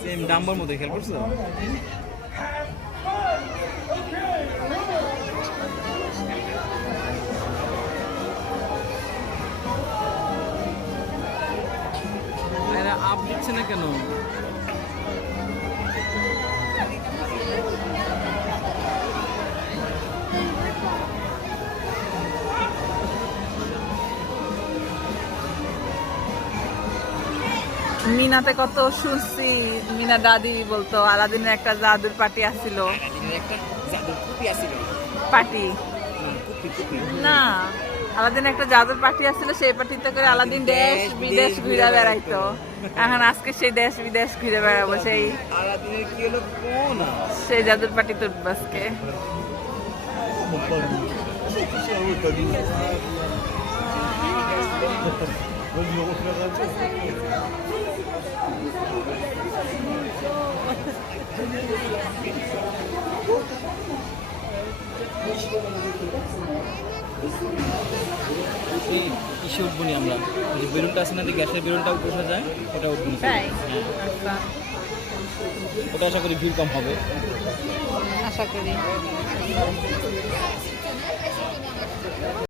Same Dumber মতো খেয়াল করছো? এরা আপ দিচ্ছে না কেন? মিনাতে কত শুনছি, মিনা দাদি বলতো আলাদিনের একটা জাদুর পার্টি আসছিল। একটা জাদুর কুপি আছিল। পার্টি কুপি কুপি না, আলাদিন একটা জাদুর পার্টি আসছিল, সেই পার্টিতে করে আলাদিন দেশ বিদেশ ঘুরে বেড়াইতো। এখন আজকে সেই দেশ বিদেশ ঘুরে বেড়াবো, সেই আলাদিনের কি হলো কোন সেই জাদুর পার্টি তো বাসকে। কিসে উঠবো নি আমরা? যে বেলুনটা আছে না, যে গ্যাসের বেলুনটা বসা যায়, ওটা উঠবো নি। তাই হ্যাঁ, আচ্ছা, ওটা আশা করি ভিড় কম হবে। আশা করি।